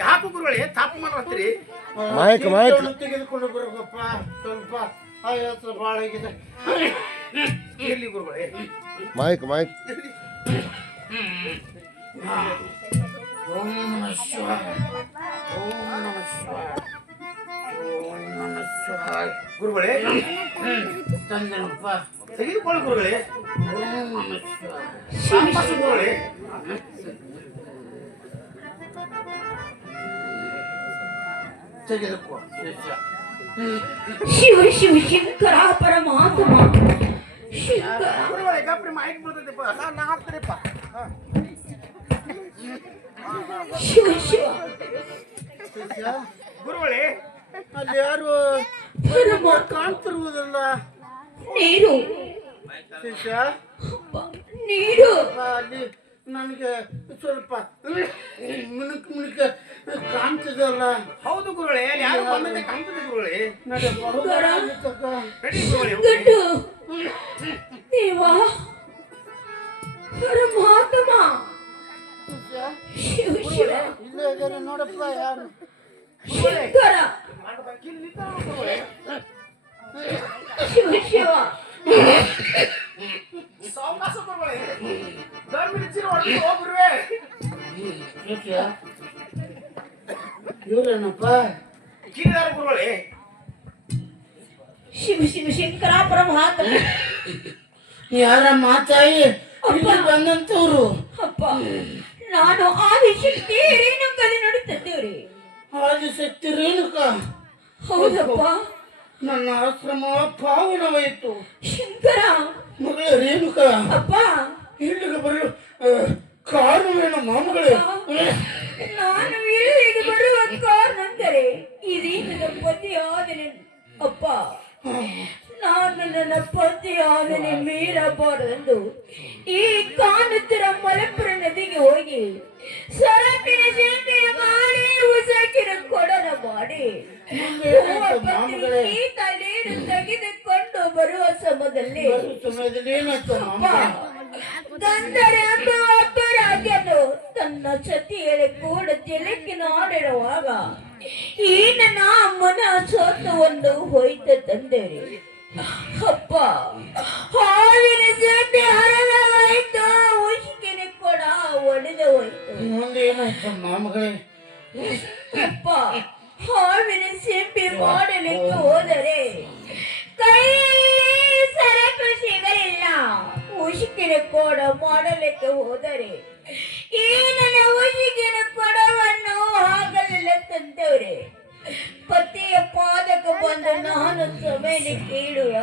ಯಾಕು ಗುರುಗಳೇ ತಾಪು ಮಾಡ್ತೀರಿ? ಮಾಯಕ ಮಾಯಕ ತೆಗೆದುಕೊಂಡು ಬರಬೇಕಪ್ಪ. ಸ್ವಲ್ಪ ಆಯಾಸ ಭಾಳ ಆಗಿದೆ. ಎಲ್ಲಿ ಗುರುಗಳೇ? ಮಾಯಕ ಮಾಯಕ ಓಂ ನಮಃ ಶಿವಾಯ. ಓಂ ನಮಃ ಶಿವಾಯ. ಓಂ ನಮಃ ಶಿವಾಯ. ಗುರುಗಳೇ ತಂದೆನಪ್ಪ. ತೆಗೆದುಕೊಳ್ಳಿ ಗುರುಗಳೇ. ಓಂ ನಮಃ ಶಿವಾಯ. ಸಾಂಬಾಸು ಗುರುಗಳೇ. ತೆಗೆದುಕೋ. ಶಿವ ಶಿವ ಶಂಕರ ಪರಮಾತ್ಮ ಶಂಕರ. ಗುರುಗಳೇ ಗಪ್ರಿ ಮಾಹಿತಿ ಬರ್ತೈತೆಪ್ಪ. ನಾನು ಹಾಕ್ತೀರಿಪ್ಪ. ಶಿವ ಶಿವ ಗುರುಗಳೇ ಅಲ್ಲಿ ಯಾರು ಕಾಣ್ತಿರುವುದಲ್ಲ? ನೀರು ಶಿಷ್ಯ ನೀರು ಅಲ್ಲಿ ನನಗೆ ಸ್ವಲ್ಪ ಮಿಣುಕ್ ಮಿಣುಕ ಕಾಣ್ತಿದಲ್ಲ. ಹೌದು ಗುರುಗಳೇ, ಅಲ್ಲಿ ಯಾರು ಬಂದಂತೆ ಕಾಣ್ತದೆ ಗುರುಗಳೇ. ನಡೆ ಗಡ್ಡು ದೇವ ಪರಮಾತ್ಮ ಶಿವ ಶಿವ ಇಲ್ಲೇ ಇದ್ದಾರೆ ನೋಡಪ್ಪ. ಯಾರು? ಶಂಕರ ಶಿವ ಶಿವ ಸಾವಕಾಶ ಗುರುಗಳೇ ಧರ್ಮಿಡಿಸಿರು ಹೊಡೆದು ಹೋಗ್ಬಿರುವೆ ಇವ್ರೇನಪ್ಪ ಕಿರಿದಾರ ಗುರುಗಳೇ ಶಿವ ಶಿವ ಶಂಕರ ಪರಮಾತ್ಮ. ಯಾರ ಮಾತಾಯಿ ಇಲ್ಲಿ ಬಂದಂತವ್ರು ಅಪ್ಪ ನಾನು ಆದಿಶಕ್ತಿ ರೇಣುಕಲ್ಲಿ ನೋಡುತ್ತಿದ್ದೇವ್ರಿ. ಆದಿಶಕ್ತಿ ರೇಣುಕ ಹೌದಪ್ಪ ನನ್ನ ಆಶ್ರಮ ಪಾವನವಾಯಿತು. ಶಂಕರ ಮಗಳೇ ರೇಣುಕ ಅಪ್ಪ ಇಲ್ಲಿಗೆ ಬರಲು ಕಾರಣವೇನು ಮಾಮಗಳೇ? ನಾನು ಇಲ್ಲಿಗೆ ಬರುವ ಕಾರಣಂದರೆ ಇದೀಗ ನನ್ನ ಪತಿ ಆದನೆ. ಅಪ್ಪ ನಾನು ನನ್ನ ಪತಿ ಆದನೆ ಮೀರಬಾರದೆಂದು ಈ ಕಾಣುತ್ತಿರ ಮಲಪುರ ನದಿಗೆ ಹೋಗಿ ಸರಕಿನ ಶೇಖರ ಮಾಡಿ ಉಸಕಿನ ಕೊಡನ ಮಾಡಿ ನೀರು ತೆಗೆದುಕೊಂಡು ಬರುವ ಸಮಯದಲ್ಲಿ ಏನಾಯ್ತು ಅಪ್ಪ, ಗಂಧರೆಂಬ ಒಬ್ಬ ರಾಜನು ತನ್ನ ಸತಿಯಲ್ಲಿ ಕೂಡ ತಿಲಕಿನಾಡಿರುವಾಗ ಈ ನನ್ನ ಅಮ್ಮನ ಸೋತವನ್ನು ಹೋಯ್ತು ತಂದೆರಿ. ಅಪ್ಪ ಹಾವಿನ ಸತಿ ಹರದವಾಯ್ತು, ಉಷ್ಕಿನ ಕೂಡ ಒಡೆದು ಹೋಯ್ತು. ಮುಂದೇನಾಯ್ತು ಮಾಮಗಳೇ? ಅಪ್ಪ ಹಾವಿನ ಸಿಂಪಿ ಮಾಡಲಿಕ್ಕೆ ಹೋದರೆ ಕೈಯಲ್ಲಿ ಸರಕು ಸಿಗಲಿಲ್ಲ. ಉಷ್ಕಿನ ಕೋಡ ಮಾಡಲಿಕ್ಕೆ ಹೋದರೆ ಈ ನನ್ನ ಉಷ್ಕಿನ ಕೊಡವನ್ನು ಆಗಲಿಲ್ಲ ತಂದವ್ರೆ. ಪತಿಯ ಪಾದಕ್ಕೆ ಬಂದು ನಾನು ಸಮಯ ಕೇಳುವ